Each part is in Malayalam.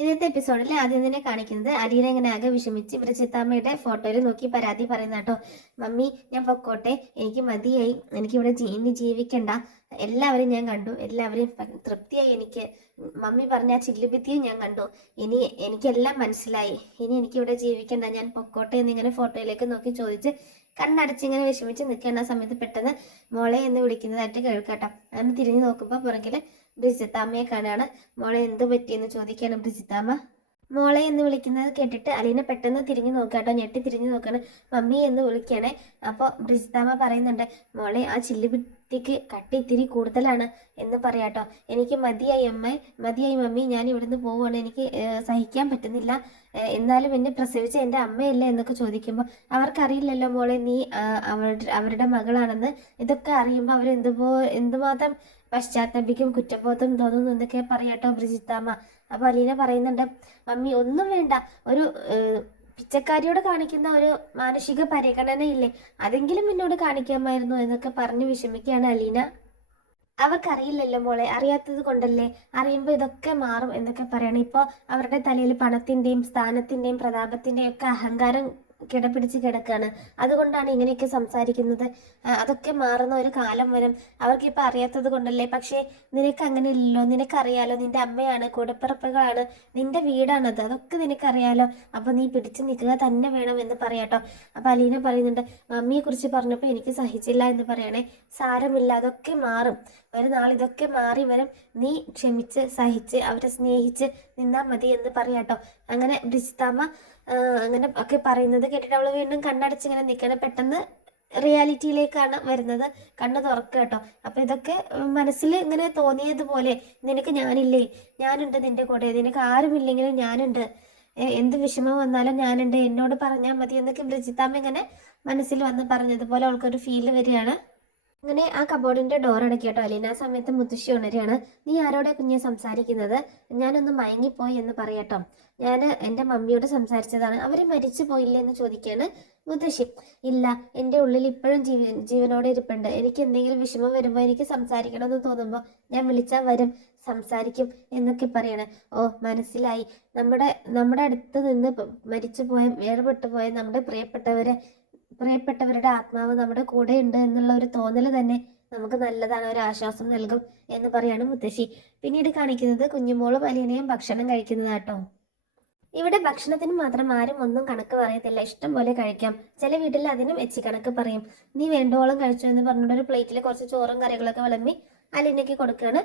ഇന്നത്തെ എപ്പിസോഡിൽ ആദ്യം തന്നെ കാണിക്കുന്നത് അലീന ഇങ്ങനെ ആകെ വിഷമിച്ച് ഇവരുടെ ചിത്താമ്മയുടെ ഫോട്ടോയിൽ നോക്കി പരാതി പറയുന്ന കേട്ടോ. മമ്മി, ഞാൻ പൊക്കോട്ടെ, എനിക്ക് മതിയായി, എനിക്കിവിടെ ഇനി ജീവിക്കണ്ട, എല്ലാവരും ഞാൻ കണ്ടു, എല്ലാവരെയും തൃപ്തിയായി എനിക്ക്. മമ്മി പറഞ്ഞ ആ ചില്ലുഭിത്തിയും ഞാൻ കണ്ടു, ഇനി എനിക്കെല്ലാം മനസ്സിലായി, ഇനി എനിക്കിവിടെ ജീവിക്കണ്ട, ഞാൻ പൊക്കോട്ടെ എന്നിങ്ങനെ ഫോട്ടോയിലേക്ക് നോക്കി ചോദിച്ച് കണ്ണടച്ചിങ്ങനെ വിഷമിച്ച് നിൽക്കേണ്ട സമയത്ത് പെട്ടെന്ന് മോളെ എന്ന് വിളിക്കുന്നതായിട്ട് കേൾക്കട്ടോ. അങ്ങനെ തിരിഞ്ഞു നോക്കുമ്പോൾ പുറകിൽ ബ്രിജിത്താമ്മയെ കാണാണ്. മോളെ എന്ത് പറ്റിയെന്ന് ചോദിക്കാണ് ബ്രിജിത്താമ്മ. മോളെ എന്ന് വിളിക്കുന്നത് കേട്ടിട്ട് അലീന പെട്ടെന്ന് തിരിഞ്ഞു നോക്കാട്ടോ, ഞെട്ടി തിരിഞ്ഞു നോക്കാണ്. മമ്മി എന്ന് വിളിക്കണേ. അപ്പോൾ ബ്രിജിത്താമ്മ പറയുന്നുണ്ട്, മോളെ ആ ചില്ലുഭിത്തിക്ക് കട്ടി ഇത്തിരി കൂടുതലാണ് എന്ന് പറയാട്ടോ. എനിക്ക് മതിയായി അമ്മ, മതിയായി മമ്മി, ഞാൻ ഇവിടുന്ന് പോവുകയാണ്, എനിക്ക് സഹിക്കാൻ പറ്റുന്നില്ല, എന്നാലും എന്നെ പ്രസവിച്ച എൻ്റെ അമ്മയല്ലേ എന്നൊക്കെ ചോദിക്കുമ്പോൾ അവർക്കറിയില്ലല്ലോ മോളെ നീ അവരുടെ മകളാണെന്ന്. ഇതൊക്കെ അറിയുമ്പോൾ എന്തുമാത്രം പശ്ചാത്തപിക്കും, കുറ്റബോധം തോന്നുന്നു എന്നൊക്കെ പറയാട്ടോ ബ്രിജിത്താമ്മ. അപ്പൊ അലീന പറയുന്നുണ്ട്, മമ്മി ഒന്നും വേണ്ട, ഒരു പിച്ചക്കാരിയോട് കാണിക്കുന്ന ഒരു മാനുഷിക പരിഗണനയില്ലേ, അതെങ്കിലും എന്നോട് കാണിക്കാമായിരുന്നു എന്നൊക്കെ പറഞ്ഞ് വിഷമിക്കുകയാണ് അലീന. അവർക്കറിയില്ലല്ലോ മോളെ, അറിയാത്തത് കൊണ്ടല്ലേ, അറിയുമ്പോൾ ഇതൊക്കെ മാറും എന്നൊക്കെ പറയണം. ഇപ്പോൾ അവരുടെ തലയിൽ പണത്തിൻ്റെയും സ്ഥാനത്തിൻ്റെയും പ്രതാപത്തിൻ്റെയും ഒക്കെ അഹങ്കാരം കിടപിടിച്ച് കിടക്കാണ്, അതുകൊണ്ടാണ് ഇങ്ങനെയൊക്കെ സംസാരിക്കുന്നത്. അതൊക്കെ മാറുന്ന ഒരു കാലം വരും, അവർക്കിപ്പോൾ അറിയാത്തത് കൊണ്ടല്ലേ. പക്ഷേ നിനക്ക് അങ്ങനെ ഇല്ലല്ലോ, നിനക്കറിയാലോ, നിന്റെ അമ്മയാണ്, കൂടപ്പിറപ്പുകളാണ്, നിന്റെ വീടാണത്, അതൊക്കെ നിനക്കറിയാലോ. അപ്പോൾ നീ പിടിച്ചു നിൽക്കുക തന്നെ വേണം എന്ന് പറയാട്ടോ. അപ്പോൾ അലീന പറയുന്നുണ്ട്, മമ്മിയെ കുറിച്ച് പറഞ്ഞപ്പോൾ എനിക്ക് സഹിച്ചില്ല എന്ന് പറയണേ. സാരമില്ല, അതൊക്കെ മാറും, ഒരു നാൾ ഇതൊക്കെ മാറി വരും, നീ ക്ഷമിച്ച് സഹിച്ച് അവരെ സ്നേഹിച്ച് നിന്നാൽ മതി എന്ന് പറയാട്ടോ. അങ്ങനെ ബ്രിജിത്താമ്മ അങ്ങനെ ഒക്കെ പറയുന്നത് കേട്ടിട്ട് അവള് വീണ്ടും കണ്ണടച്ചിങ്ങനെ നിൽക്കണം. പെട്ടെന്ന് റിയാലിറ്റിയിലേക്കാണ് വരുന്നത്, കണ്ണ് തുറക്കുക കേട്ടോ. അപ്പൊ ഇതൊക്കെ മനസ്സിൽ ഇങ്ങനെ തോന്നിയതുപോലെ, നിനക്ക് ഞാനില്ലേ, ഞാനുണ്ട് നിന്റെ കൂടെ, നിനക്ക് ആരുമില്ലെങ്കിലും ഞാനുണ്ട്, എന്ത് വിഷമം വന്നാലും ഞാനുണ്ട്, എന്നോട് പറഞ്ഞാൽ മതി എന്നൊക്കെ ബ്രിജിത്താമ്മ ഇങ്ങനെ മനസ്സിൽ വന്ന് പറഞ്ഞതുപോലെ അവൾക്കൊരു ഫീല് വരികയാണ്. അങ്ങനെ ആ കബോർഡിന്റെ ഡോർ അടക്കിട്ടോ അലീന. ആ സമയത്ത് മുത്തശ്ശി ഉണരുകയാണ്. നീ ആരോടെ കുഞ്ഞെ സംസാരിക്കുന്നത്? ഞാനൊന്ന് മയങ്ങിപ്പോയി എന്ന് പറയട്ടോ. ഞാൻ എൻ്റെ മമ്മിയോട് സംസാരിച്ചതാണ്, അവര് മരിച്ചു പോയില്ലേ എന്ന് ചോദിക്കാണ് മുത്തശ്ശി. ഇല്ല, എൻ്റെ ഉള്ളിൽ ഇപ്പോഴും ജീവനോടെ ഇരിപ്പുണ്ട്, എനിക്ക് എന്തെങ്കിലും വിഷമം വരുമ്പോൾ, എനിക്ക് സംസാരിക്കണമെന്ന് തോന്നുമ്പോൾ ഞാൻ വിളിച്ചാൽ വരും, സംസാരിക്കും എന്നൊക്കെ പറയണേ. ഓ മനസ്സിലായി, നമ്മുടെ അടുത്ത് നിന്ന് മരിച്ചു പോയ, വേർപെട്ടു പോയ നമ്മുടെ പ്രിയപ്പെട്ടവരുടെ ആത്മാവ് നമ്മുടെ കൂടെ ഉണ്ട് എന്നുള്ള ഒരു തോന്നൽ തന്നെ നമുക്ക് നല്ലതാണ്, ഒരു ആശ്വാസം നൽകും എന്ന് പറയാണ് മുത്തശ്ശി. പിന്നീട് കാണിക്കുന്നത് കുഞ്ഞുമോളും അലീനയും ഭക്ഷണം കഴിക്കുന്നതാട്ടോ. ഇവിടെ ഭക്ഷണത്തിന് മാത്രം ആരും ഒന്നും കണക്ക് പറയത്തില്ല, ഇഷ്ടം പോലെ കഴിക്കാം. ചില വീട്ടിൽ അതിനും എച്ചി കണക്ക് പറയും. നീ വേണ്ടോളം കഴിച്ചു എന്ന് പറഞ്ഞിട്ട് ഒരു പ്ലേറ്റിൽ കുറച്ച് ചോറും കറികളൊക്കെ വിളമ്പി അലീനയ്ക്ക് കൊടുക്കുകയാണ്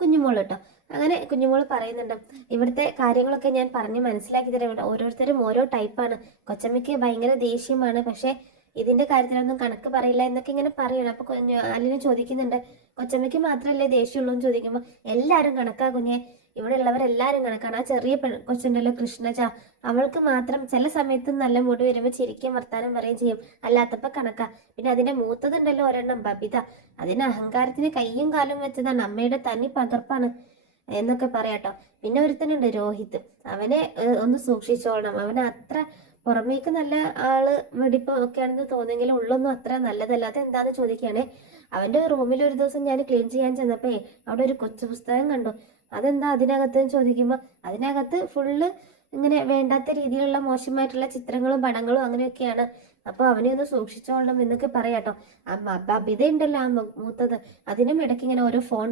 കുഞ്ഞുമോൾ കേട്ടോ. അങ്ങനെ കുഞ്ഞുമോൾ പറയുന്നുണ്ട്, ഇവിടുത്തെ കാര്യങ്ങളൊക്കെ ഞാൻ പറഞ്ഞ് മനസ്സിലാക്കി തരാം, ഓരോരുത്തരും ഓരോ ടൈപ്പാണ്, കൊച്ചമ്മയ്ക്ക് ഭയങ്കര ദേഷ്യമാണ്, പക്ഷെ ഇതിന്റെ കാര്യത്തിലൊന്നും കണക്ക് പറയില്ല എന്നൊക്കെ ഇങ്ങനെ പറയണം. അപ്പൊ അലീന ചോദിക്കുന്നുണ്ട്, കൊച്ചമ്മയ്ക്ക് മാത്രമല്ലേ ദേഷ്യമുള്ളൂ എന്ന് ചോദിക്കുമ്പോൾ എല്ലാവരും കണക്കാ കുഞ്ഞെ, ഇവിടെ ഉള്ളവരെല്ലാവരും കണക്കാണ്. ആ ചെറിയ കൊച്ചുണ്ടല്ലോ കൃഷ്ണജ, അവൾക്ക് മാത്രം ചില സമയത്ത് നല്ല മൂഡ് വരുമ്പോൾ ചിരിക്കും വർത്താനം പറയുകയും ചെയ്യും, അല്ലാത്തപ്പോൾ കണക്കാ. പിന്നെ അതിന്റെ മൂത്തതുണ്ടല്ലോ ഒരെണ്ണം ബബിത, അതിന് അഹങ്കാരത്തിന് കയ്യും കാലും വെച്ചതാണ്, അമ്മയുടെ തനി പകർപ്പാണ് എന്നൊക്കെ പറയാട്ടോ. പിന്നെ ഒരുത്തനുണ്ട് രോഹിത്, അവനെ ഒന്ന് സൂക്ഷിച്ചോളണം, അവന് അത്ര പുറമേക്ക് നല്ല ആള് വെടിപ്പ് ഒക്കെ ആണെന്ന് തോന്നുമെങ്കിലും ഉള്ളൊന്നും അത്ര നല്ലതല്ല. അതെന്താന്ന് ചോദിക്കുകയാണെ, അവന്റെ റൂമിൽ ഒരു ദിവസം ഞാൻ ക്ലീൻ ചെയ്യാൻ ചെന്നപ്പോ അവിടെ ഒരു കൊച്ചു പുസ്തകം കണ്ടു. അതെന്താ അതിനകത്ത് അതിനകത്ത് ഫുള്ള് ഇങ്ങനെ വേണ്ടാത്ത രീതിയിലുള്ള മോശമായിട്ടുള്ള ചിത്രങ്ങളും പടങ്ങളും അങ്ങനെയൊക്കെയാണ്. അപ്പൊ അവനെ ഒന്ന് സൂക്ഷിച്ചോളണം എന്നൊക്കെ പറയാട്ടോ. ബബിത ഉണ്ടല്ലോ ആ മൂത്തത്, അതിനും ഇടയ്ക്ക് ഇങ്ങനെ ഓരോ ഫോൺ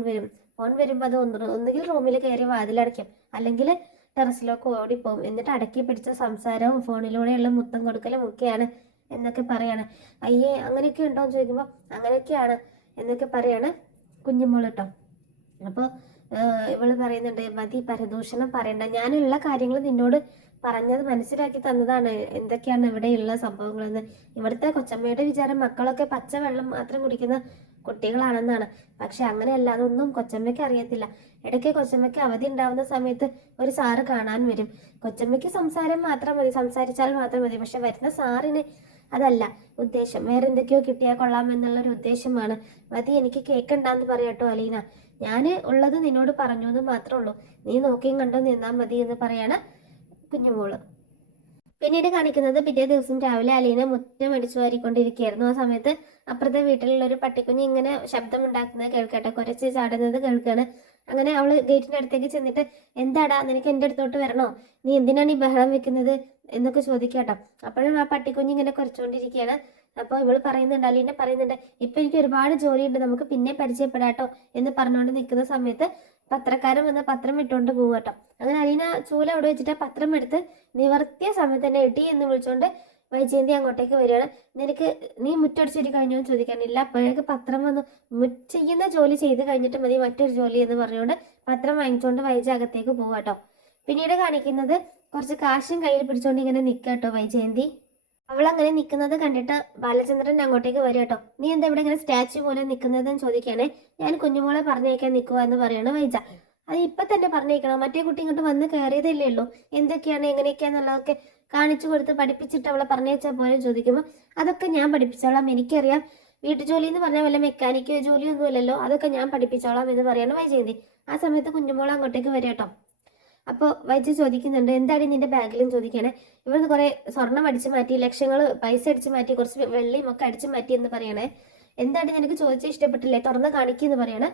വരുമ്പോൾ അത് ഒന്നുകിൽ റൂമിൽ കയറി വാതിലടയ്ക്കും, അല്ലെങ്കിൽ ടെറസിലൊക്കെ ഓടിപ്പോവും, എന്നിട്ട് അടക്കി പിടിച്ച സംസാരവും ഫോണിലൂടെയുള്ള മുത്തം കൊടുക്കലും ഒക്കെയാണ് എന്നൊക്കെ പറയാണ്. അയ്യേ അങ്ങനെയൊക്കെ ഉണ്ടോ എന്ന് ചോദിക്കുമ്പോൾ അങ്ങനെയൊക്കെയാണ് എന്നൊക്കെ പറയാണ് കുഞ്ഞുമോൾ കേട്ടോ. അപ്പോൾ ഇവള് പറയുന്നുണ്ട്, മതി പരദൂഷണം പറയണ്ട, ഞാനുള്ള കാര്യങ്ങൾ നിന്നോട് പറഞ്ഞത് മനസ്സിലാക്കി തന്നതാണ്, എന്തൊക്കെയാണ് ഇവിടെയുള്ള സംഭവങ്ങളെന്ന്. ഇവിടുത്തെ കൊച്ചമ്മയുടെ വിചാരം മക്കളൊക്കെ പച്ചവെള്ളം മാത്രം കുടിക്കുന്ന കുട്ടികളാണെന്നാണ്. പക്ഷെ അങ്ങനെയല്ല, അതൊന്നും കൊച്ചമ്മയ്ക്ക് അറിയത്തില്ല. ഇടയ്ക്ക് കൊച്ചമ്മയ്ക്ക് അവധി ഉണ്ടാവുന്ന സമയത്ത് ഒരു സാറ് കാണാൻ വരും. കൊച്ചമ്മയ്ക്ക് സംസാരിച്ചാൽ മാത്രം മതി. പക്ഷെ വരുന്ന സാറിന് അതല്ല ഉദ്ദേശം, വേറെ എന്തൊക്കെയോ കിട്ടിയാൽ കൊള്ളാം എന്നുള്ളൊരു ഉദ്ദേശമാണ്. മതി, എനിക്ക് കേൾക്കണ്ടെന്ന് പറയാട്ടോ അലീന, ഞാൻ ഉള്ളത് നിന്നോട് പറഞ്ഞു എന്ന് മാത്രമേ ഉള്ളൂ, നീ നോക്കിയും കണ്ടോ നിന്നാൽ മതി എന്ന് പറയാണ് കുഞ്ഞുമോള്. പിന്നീട് കാണിക്കുന്നത് പിറ്റേ ദിവസം രാവിലെ അലീന മുറ്റം അടിച്ചു വാരിക്കൊണ്ടിരിക്കുകയായിരുന്നു. ആ സമയത്ത് അപ്പുറത്തെ വീട്ടിലുള്ള ഒരു പട്ടിക്കുഞ്ഞ് ഇങ്ങനെ ശബ്ദം ഉണ്ടാക്കുന്നത് കേൾക്കട്ടെ, കുരച്ച് ചാടുന്നത് കേൾക്കാണ്. അങ്ങനെ അവള് ഗേറ്റിന്റെ അടുത്തേക്ക് ചെന്നിട്ട് എന്താടാ നിനക്ക് എൻ്റെ അടുത്തോട്ട് വരണോ, നീ എന്തിനാണ് ഈ ബഹളം വെക്കുന്നത് എന്നൊക്കെ ചോദിക്കാട്ടോ. അപ്പോഴും ആ പട്ടിക്കുഞ്ഞ് ഇങ്ങനെ കുറച്ചുകൊണ്ടിരിക്കുകയാണ്. അപ്പോൾ ഇവള് പറയുന്നുണ്ട്, അലീന പറയുന്നുണ്ട്, ഇപ്പൊ എനിക്ക് ഒരുപാട് ജോലിയുണ്ട്, നമുക്ക് പിന്നെ പരിചയപ്പെടാട്ടോ എന്ന് പറഞ്ഞുകൊണ്ട് നിൽക്കുന്ന സമയത്ത് പത്രക്കാരൻ വന്ന് പത്രം ഇട്ടുകൊണ്ട് പോവാട്ടോ. അങ്ങനെ അലീന ചൂല അവിടെ വെച്ചിട്ട് പത്രം എടുത്ത് നിവർത്തിയ സമയത്ത് തന്നെ എടി എന്ന് വിളിച്ചുകൊണ്ട് വൈജയന്തി അങ്ങോട്ടേക്ക് വരികയാണ്. നിനക്ക് നീ മുറ്റടിച്ചൊരു കഴിഞ്ഞോ എന്ന് ചോദിക്കാനില്ല. അപ്പോഴേക്ക് പത്രം വന്നു. ചെയ്യുന്ന ജോലി ചെയ്ത് കഴിഞ്ഞിട്ട് മതി മറ്റൊരു ജോലി എന്ന് പറഞ്ഞുകൊണ്ട് പത്രം വാങ്ങിച്ചുകൊണ്ട് വൈജ അകത്തേക്ക് പോവാട്ടോ. പിന്നീട് കാണിക്കുന്നത് കുറച്ച് കാശും കയ്യിൽ പിടിച്ചുകൊണ്ട് ഇങ്ങനെ നിൽക്കാട്ടോ വൈജയന്തി. അവൾ അങ്ങനെ നിൽക്കുന്നത് കണ്ടിട്ട് ബാലചന്ദ്രൻ അങ്ങോട്ടേക്ക് വരിക കേട്ടോ. നീ എന്താ ഇവിടെ ഇങ്ങനെ സ്റ്റാച്യു പോലെ നിൽക്കുന്നതെന്ന് ചോദിക്കുകയാണെ. ഞാൻ കുഞ്ഞുമോളെ പറഞ്ഞേക്കാൻ നിൽക്കുക എന്ന് പറയണ വൈജ. അത് ഇപ്പൊ തന്നെ പറഞ്ഞേക്കണം, മറ്റേ കുട്ടി ഇങ്ങോട്ട് വന്ന് കയറിയതല്ലേ ഉള്ളൂ, എന്തൊക്കെയാണ് എങ്ങനെയൊക്കെയാന്നുള്ളതൊക്കെ കാണിച്ചു കൊടുത്ത് പഠിപ്പിച്ചിട്ട് അവളെ പറഞ്ഞേച്ചാൽ പോലെ ചോദിക്കുമ്പോൾ അതൊക്കെ ഞാൻ പഠിപ്പിച്ചോളാം, എനിക്കറിയാം, വീട്ടുജോലി എന്ന് പറഞ്ഞാൽ വല്ല മെക്കാനിക്ക് ജോലിയൊന്നുമില്ലല്ലോ, അതൊക്കെ ഞാൻ പഠിപ്പിച്ചോളാം എന്ന് പറയാണ് വൈജയന്തി. ആ സമയത്ത് കുഞ്ഞുമോൾ അങ്ങോട്ടേക്ക് വരിക കേട്ടോ. അപ്പോൾ വൈജ ചോദിക്കുന്നുണ്ട് എന്താണ് നിന്റെ ബാഗിലും ചോദിക്കണേ. ഇവിടുന്ന് കുറെ സ്വർണം അടിച്ചു മാറ്റി, ലക്ഷങ്ങൾ പൈസ അടിച്ചു മാറ്റി, കുറച്ച് വെള്ളിയും ഒക്കെ അടിച്ചു മാറ്റി എന്ന് പറയണേ. എന്താണ് നിനക്ക് ചോദിച്ചാൽ ഇഷ്ടപ്പെട്ടില്ലേ, തുറന്ന് കാണിക്കുമെന്ന് പറയണേ.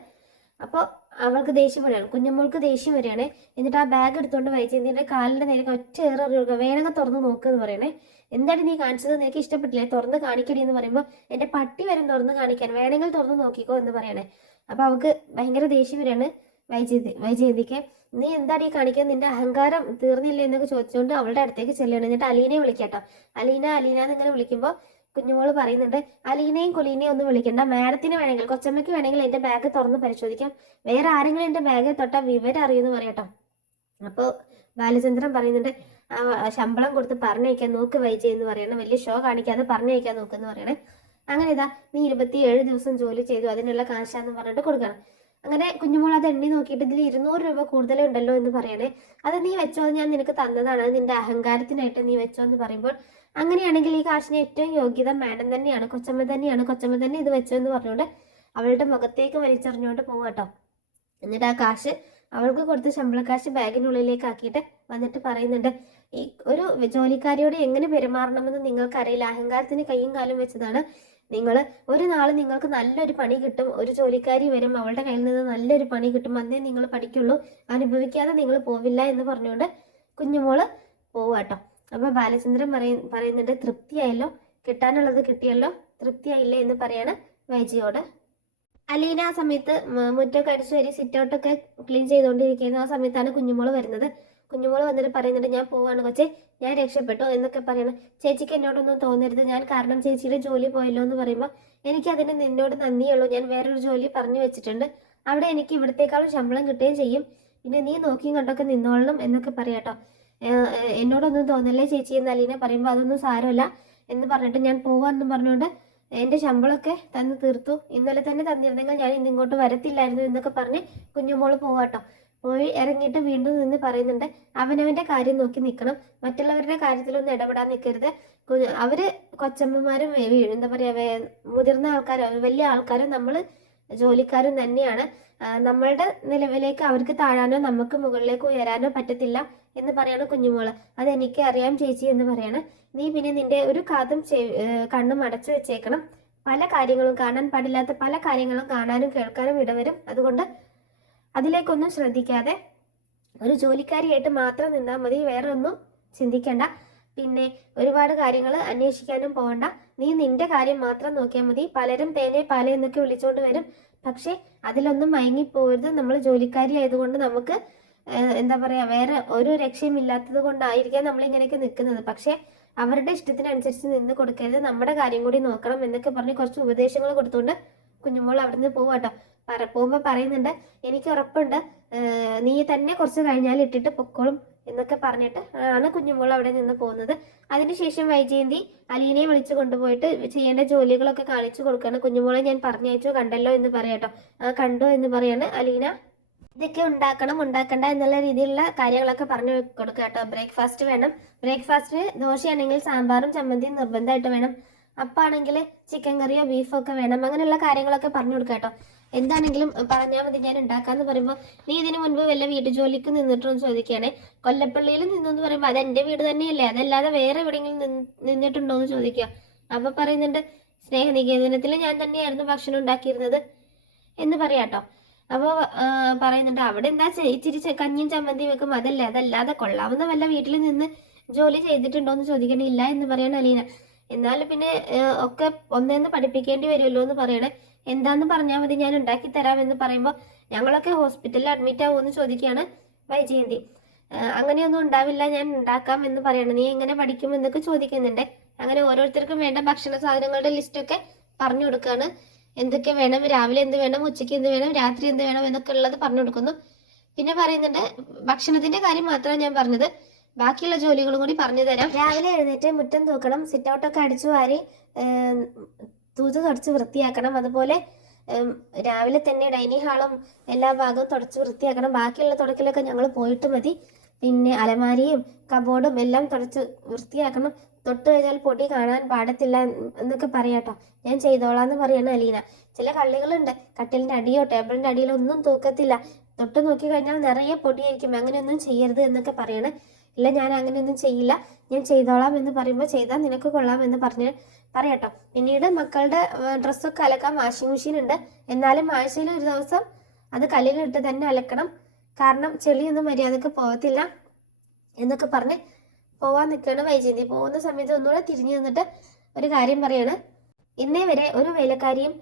അപ്പോൾ അവൾക്ക് ദേഷ്യം വരികയാണ്, കുഞ്ഞുമോൾക്ക് ദേഷ്യം വരികയാണ്. എന്നിട്ട് ആ ബാഗ് എടുത്തുകൊണ്ട് വൈജയന്തിന്റെ കാലിന്റെ നേരെ ഒറ്റ ഏറുക, വേണമെങ്കിൽ തുറന്ന് നോക്കുമെന്ന് പറയണേ. എന്താണ് നീ കാണിച്ചത്, നിനക്ക് ഇഷ്ടപ്പെട്ടില്ലേ, തുറന്ന് കാണിക്കടി എന്ന് പറയുമ്പോൾ എൻ്റെ പട്ടി വരും തുറന്ന് കാണിക്കാൻ, വേണമെങ്കിൽ തുറന്ന് നോക്കിക്കോ എന്ന് പറയണേ. അപ്പോൾ അവൾക്ക് ഭയങ്കര ദേഷ്യം വരികയാണ് വൈജയന്തിക്ക്. നീ എന്താണ് ഈ കാണിക്കാൻ, നിന്റെ അഹങ്കാരം തീർന്നില്ലേ എന്നൊക്കെ ചോദിച്ചുകൊണ്ട് അവളുടെ അടുത്തേക്ക് ചെല്ലുകയാണ്. എന്നിട്ട് അലീനയെ വിളിക്കാട്ടോ. അലീന അലീന എന്നിങ്ങനെ വിളിക്കുമ്പോൾ കുഞ്ഞുമോള് പറയുന്നുണ്ട്, അലീനയും കുലീനയും ഒന്നും വിളിക്കണ്ട, മാഡത്തിന് വേണമെങ്കിൽ കൊച്ചമ്മയ്ക്ക് വേണമെങ്കിൽ എൻ്റെ ബാഗ് തുറന്ന് പരിശോധിക്കാം, വേറെ ആരെങ്കിലും എൻ്റെ ബാഗ് തൊട്ടാൽ വിവരം അറിയുമെന്ന് പറയട്ടോ. അപ്പോൾ ബാലചന്ദ്രൻ പറയുന്നുണ്ട്, ശമ്പളം കൊടുത്ത് പറഞ്ഞയക്കാൻ നോക്ക് വൈജ എന്ന് പറയണം, വലിയ ഷോ കാണിക്കാതെ പറഞ്ഞയക്കാൻ നോക്കെന്ന് പറയണേ. അങ്ങനെ ഇതാ നീ 27 ദിവസം ജോലി ചെയ്തു, അതിനുള്ള കാശാന്ന് പറഞ്ഞിട്ട് കൊടുക്കണം. അങ്ങനെ കുഞ്ഞുമോൾ അത് എണ്ണി നോക്കിയിട്ട് ഇതിൽ 200 രൂപ കൂടുതലുണ്ടല്ലോ എന്ന് പറയണേ. അത് നീ വെച്ചോ, ഞാൻ നിനക്ക് തന്നതാണ്, അത് നിന്റെ അഹങ്കാരത്തിനായിട്ട് നീ വെച്ചോ എന്ന് പറയുമ്പോൾ അങ്ങനെയാണെങ്കിൽ ഈ കാശിന് ഏറ്റവും യോഗ്യത മാഡം തന്നെയാണ്, കൊച്ചമ്മ തന്നെയാണ്, കൊച്ചമ്മ തന്നെ ഇത് വെച്ചോ എന്ന് പറഞ്ഞുകൊണ്ട് അവളുടെ മുഖത്തേക്ക് വലിച്ചെറിഞ്ഞുകൊണ്ട് പോവാട്ടോ. എന്നിട്ട് ആ കാശ് അവൾക്ക് കൊടുത്ത് ശമ്പളക്കാശ് ബാഗിനുള്ളിലേക്ക് ആക്കിയിട്ട് വന്നിട്ട് പറയുന്നുണ്ട്, ഈ ഒരു ജോലിക്കാരിയോട് എങ്ങനെ പെരുമാറണമെന്ന് നിങ്ങൾക്കറിയില്ല, അഹങ്കാരത്തിന് കൈയും കാലും വെച്ചതാണ് നിങ്ങൾ. ഒരു നാൾ നിങ്ങൾക്ക് നല്ലൊരു പണി കിട്ടും, ഒരു ജോലിക്കാരി വരും, അവളുടെ കയ്യിൽ നിന്ന് നല്ലൊരു പണി കിട്ടും, അന്നേ നിങ്ങൾ പഠിക്കുള്ളൂ, അനുഭവിക്കാതെ നിങ്ങൾ പോവില്ല എന്ന് പറഞ്ഞുകൊണ്ട് കുഞ്ഞുമോള് പോവാട്ടോ. അപ്പൊ ബാലചന്ദ്രൻ പറയുന്നുണ്ട്, തൃപ്തിയായല്ലോ, കിട്ടാനുള്ളത് കിട്ടിയല്ലോ, തൃപ്തിയായില്ലേ എന്ന് പറയാണ് വൈജിയോട്. അലീന ആ സമയത്ത് മുറ്റൊക്കെ അടിച്ചു വരി സിറ്റൗട്ടൊക്കെ ക്ലീൻ ചെയ്തുകൊണ്ടിരിക്കുന്ന ആ സമയത്താണ് കുഞ്ഞുമോള് വരുന്നത്. കുഞ്ഞുമോള് വന്നിട്ട് പറയുന്നുണ്ട്, ഞാൻ പോവാണ് കൊച്ചേ, ഞാൻ രക്ഷപ്പെട്ടു എന്നൊക്കെ പറയണം. ചേച്ചിക്ക് എന്നോടൊന്നും തോന്നരുത്, ഞാൻ കാരണം ചേച്ചിയുടെ ജോലി പോയല്ലോ എന്ന് പറയുമ്പോൾ എനിക്കതിന് നിന്നോട് നന്ദിയുള്ളൂ, ഞാൻ വേറൊരു ജോലി പറഞ്ഞു വെച്ചിട്ടുണ്ട്, അവിടെ എനിക്ക് ഇവിടത്തേക്കാളും ശമ്പളം കിട്ടുകയും ചെയ്യും, പിന്നെ നീ നോക്കിയും കണ്ടൊക്കെ നിന്നോളണം എന്നൊക്കെ പറയാട്ടോ. എന്നോടൊന്നും തോന്നല്ലേ ചേച്ചി എന്ന് അലീന പറയുമ്പോൾ അതൊന്നും സാരമില്ല എന്ന് പറഞ്ഞിട്ട് ഞാൻ പോവാന്നും പറഞ്ഞുകൊണ്ട് എൻ്റെ ശമ്പളമൊക്കെ തന്ന് തീർത്തു, ഇന്നലെ തന്നെ തന്നിരുന്നെങ്കിൽ ഞാൻ ഇന്നിങ്ങോട്ട് വരത്തില്ലായിരുന്നു എന്നൊക്കെ പറഞ്ഞ് കുഞ്ഞുമോള് പോവാട്ടോ. പോയി ഇറങ്ങിയിട്ട് വീണ്ടും നിന്ന് പറയുന്നുണ്ട്, അവനവൻ്റെ കാര്യം നോക്കി നിൽക്കണം, മറ്റുള്ളവരുടെ കാര്യത്തിലൊന്നും ഇടപെടാൻ നിൽക്കരുത്. അവര് കൊച്ചമ്മമാരും എന്താ പറയുക, മുതിർന്ന ആൾക്കാരും വലിയ ആൾക്കാരും നമ്മൾ ജോലിക്കാരും തന്നെയാണ്, നമ്മളുടെ നിലവിലേക്ക് അവർക്ക് താഴാനോ നമുക്ക് മുകളിലേക്ക് ഉയരാനോ പറ്റത്തില്ല എന്ന് പറയാണ് കുഞ്ഞുമോള്. അതെനിക്ക് അറിയാം ചേച്ചി എന്ന് പറയാണ്. നീ പിന്നെ നിന്റെ ഒരു കാതും കണ്ണും അടച്ചു വെച്ചേക്കണം, പല കാര്യങ്ങളും കാണാൻ പാടില്ലാത്ത പല കാര്യങ്ങളും കാണാനും കേൾക്കാനും ഇടവരും, അതുകൊണ്ട് അതിലേക്കൊന്നും ശ്രദ്ധിക്കാതെ ഒരു ജോലിക്കാരിയായിട്ട് മാത്രം നിന്നാൽ മതി, വേറെ ഒന്നും ചിന്തിക്കണ്ട, പിന്നെ ഒരുപാട് കാര്യങ്ങൾ അന്വേഷിക്കാനും പോകണ്ട, നീ നിന്റെ കാര്യം മാത്രം നോക്കിയാൽ മതി. പലരും തേനെ പാല എന്നൊക്കെ വിളിച്ചുകൊണ്ട് വരും, പക്ഷെ അതിലൊന്നും മയങ്ങിപ്പോരുത്. നമ്മൾ ജോലിക്കാരി ആയതുകൊണ്ട് നമുക്ക് എന്താ പറയാ, വേറെ ഒരു രക്ഷയുമില്ലാത്തത് കൊണ്ടായിരിക്കാം നമ്മൾ ഇങ്ങനെയൊക്കെ നിൽക്കുന്നത്, പക്ഷെ അവരുടെ ഇഷ്ടത്തിനനുസരിച്ച് നിന്ന് കൊടുക്കരുത്, നമ്മുടെ കാര്യം കൂടി നോക്കണം എന്നൊക്കെ പറഞ്ഞ് കുറച്ച് ഉപദേശങ്ങൾ കൊടുത്തുകൊണ്ട് കുഞ്ഞുമോൾ അവിടുന്ന് പോവാട്ടോ. പോകുമ്പോൾ പറയുന്നുണ്ട്, എനിക്ക് ഉറപ്പുണ്ട് നീ തന്നെ കുറച്ച് കഴിഞ്ഞാൽ ഇട്ടിട്ട് പൊക്കോളും എന്നൊക്കെ പറഞ്ഞിട്ട് ആണ് കുഞ്ഞുമോൾ അവിടെ നിന്ന് പോകുന്നത്. അതിനുശേഷം വൈജയന്തി അലീനയെ വിളിച്ചു കൊണ്ടുപോയിട്ട് ചെയ്യേണ്ട ജോലികളൊക്കെ കാണിച്ചു കൊടുക്കുകയാണ്. കുഞ്ഞുമോളെ ഞാൻ പറഞ്ഞയച്ചു, കണ്ടല്ലോ എന്ന് പറയാട്ടോ. കണ്ടോ എന്ന് പറയാണ് അലീന. ഇതൊക്കെ ഉണ്ടാക്കണ്ട എന്നുള്ള രീതിയിലുള്ള കാര്യങ്ങളൊക്കെ പറഞ്ഞു കൊടുക്കുക കേട്ടോ. ബ്രേക്ക്ഫാസ്റ്റ് വേണം, ബ്രേക്ക്ഫാസ്റ്റിന് ദോശയാണെങ്കിൽ സാമ്പാറും ചമ്മന്തിയും നിർബന്ധമായിട്ട് വേണം, അപ്പാണെങ്കിൽ ചിക്കൻ കറിയോ ബീഫോ ഒക്കെ വേണം, അങ്ങനെയുള്ള കാര്യങ്ങളൊക്കെ പറഞ്ഞു കൊടുക്കുക കേട്ടോ. എന്താണെങ്കിലും പറഞ്ഞാൽ മതി, ഞാൻ ഉണ്ടാക്കാന്ന് പറയുമ്പോൾ നീ ഇതിനു മുൻപ് വല്ല വീട്ടു ജോലിക്ക് നിന്നിട്ടൊന്ന് ചോദിക്കുകയാണെ. കൊല്ലപ്പള്ളിയിൽ നിന്നെന്ന് പറയുമ്പോൾ അത് എൻ്റെ വീട് തന്നെയല്ലേ, അതല്ലാതെ വേറെ എവിടെയെങ്കിലും നിന്നിട്ടുണ്ടോ എന്ന് ചോദിക്കുക. അപ്പൊ പറയുന്നുണ്ട്, സ്നേഹനികേതനത്തിൽ ഞാൻ തന്നെയായിരുന്നു ഭക്ഷണം ഉണ്ടാക്കിയിരുന്നത് എന്ന് പറയാട്ടോ. അപ്പോൾ പറയുന്നുണ്ട് അവിടെ എന്താ ഇച്ചിരി കഞ്ഞിയും ചമ്മന്തിയും വെക്കും, അതല്ലാതെ കൊള്ളാവുന്ന വല്ല വീട്ടിൽ നിന്ന് ജോലി ചെയ്തിട്ടുണ്ടോ എന്ന് ചോദിക്കണില്ല എന്ന് പറയണ അലീന. എന്നാലും പിന്നെ ഒക്കെ ഒന്നേന്ന് പഠിപ്പിക്കേണ്ടി വരുമല്ലോ എന്ന് പറയണേ. എന്താന്ന് പറഞ്ഞാൽ മതി, ഞാൻ ഉണ്ടാക്കി തരാമെന്ന് പറയുമ്പോൾ ഞങ്ങളൊക്കെ ഹോസ്പിറ്റലിൽ അഡ്മിറ്റ് ആവുമെന്ന് ചോദിക്കുകയാണ് വൈജയന്തി. അങ്ങനെയൊന്നും ഉണ്ടാവില്ല, ഞാൻ ഉണ്ടാക്കാം എന്ന് പറയണം, നീ എങ്ങനെ പഠിക്കും എന്നൊക്കെ ചോദിക്കുന്നുണ്ട്. അങ്ങനെ ഓരോരുത്തർക്കും വേണ്ട ഭക്ഷണ സാധനങ്ങളുടെ ലിസ്റ്റൊക്കെ പറഞ്ഞു കൊടുക്കുകയാണ്. എന്തൊക്കെ വേണം, രാവിലെ എന്ത് വേണം, ഉച്ചയ്ക്ക് എന്ത് വേണം, രാത്രി എന്ത് വേണം എന്നൊക്കെ ഉള്ളത് പറഞ്ഞു കൊടുക്കുന്നു. പിന്നെ പറയുന്നുണ്ട് ഭക്ഷണത്തിന്റെ കാര്യം മാത്രമാണ് ഞാൻ പറഞ്ഞത്, ബാക്കിയുള്ള ജോലികളും കൂടി പറഞ്ഞു തരാം. രാവിലെ എഴുന്നേറ്റ് മുറ്റം തൂക്കണം, സിറ്റ് ഔട്ടൊക്കെ അടിച്ചു വാരി തൂത്ത് തുടച്ച് വൃത്തിയാക്കണം. അതുപോലെ രാവിലെ തന്നെ ഡൈനിങ് ഹാളും എല്ലാ ഭാഗവും തുടച്ച് വൃത്തിയാക്കണം. ബാക്കിയുള്ള തുടക്കലൊക്കെ ഞങ്ങൾ പോയിട്ട് മതി. പിന്നെ അലമാരിയും കബോർഡും എല്ലാം തുടച്ച് വൃത്തിയാക്കണം. തൊട്ട് കഴിഞ്ഞാൽ പൊടി കാണാൻ പാടത്തില്ല എന്നൊക്കെ പറയാട്ടോ, ഞാൻ ചെയ്തോളാന്ന് പറയണ അലീന. ചില കള്ളികളുണ്ട്, കട്ടിലിന്റെ അടിയോ ടേബിളിന്റെ അടിയിലോ ഒന്നും തൂക്കത്തില്ല, തൊട്ട് നോക്കി കഴിഞ്ഞാൽ നിറയെ പൊടിയായിരിക്കും, അങ്ങനെയൊന്നും ചെയ്യരുത് എന്നൊക്കെ പറയണേ. ഇല്ല, ഞാൻ അങ്ങനെയൊന്നും ചെയ്യില്ല, ഞാൻ ചെയ്തോളാം എന്ന് പറയുമ്പോൾ ചെയ്താൽ നിനക്ക് കൊള്ളാം എന്ന് പറയാട്ടോ. പിന്നീട് മക്കളുടെ ഡ്രസ്സൊക്കെ അലക്കാൻ വാഷിംഗ് മെഷീൻ ഉണ്ട്, എന്നാലും ആഴ്ചയിൽ ഒരു ദിവസം അത് കല്ലിലിട്ട് തന്നെ അലക്കണം, കാരണം ചെളിയൊന്നും മര്യാദക്ക് പോകത്തില്ല എന്നൊക്കെ പറഞ്ഞ് പോവാൻ നിൽക്കുകയാണ് വൈജയന്തി. പോകുന്ന സമയത്ത് ഒന്നുകൂടെ തിരിഞ്ഞു നിന്നിട്ട് ഒരു കാര്യം പറയാണ്. ഇന്നേ വരെ ഒരു വേലക്കാരിയും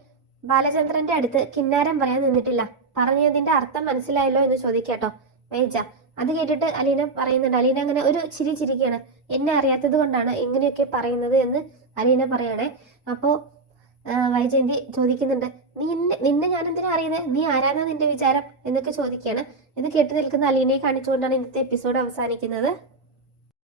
ബാലചന്ദ്രന്റെ അടുത്ത് കിന്നാരം പറയാൻ നിന്നിട്ടില്ല, പറഞ്ഞതിന്റെ അർത്ഥം മനസ്സിലായല്ലോ എന്ന് ചോദിക്കാട്ടോ വൈജ. അത് കേട്ടിട്ട് അലീന പറയുന്നുണ്ട്. അലീന അങ്ങനെ ഒരു ചിരിക്കുകയാണ്. എന്നെ അറിയാത്തത് കൊണ്ടാണ് ഇങ്ങനെയൊക്കെ പറയുന്നത് എന്ന് അലീന പറയണേ. അപ്പോൾ വൈജയന്തി ചോദിക്കുന്നുണ്ട്, നിന്നെ ഞാൻ എന്തിനാ അറിയുന്നത്, നീ ആരാന്നാ നിന്റെ വിചാരം എന്നൊക്കെ ചോദിക്കുകയാണ്. ഇത് കേട്ട് നിൽക്കുന്ന അലീനയെ കാണിച്ചുകൊണ്ടാണ് ഇന്നത്തെ എപ്പിസോഡ് അവസാനിക്കുന്നത്.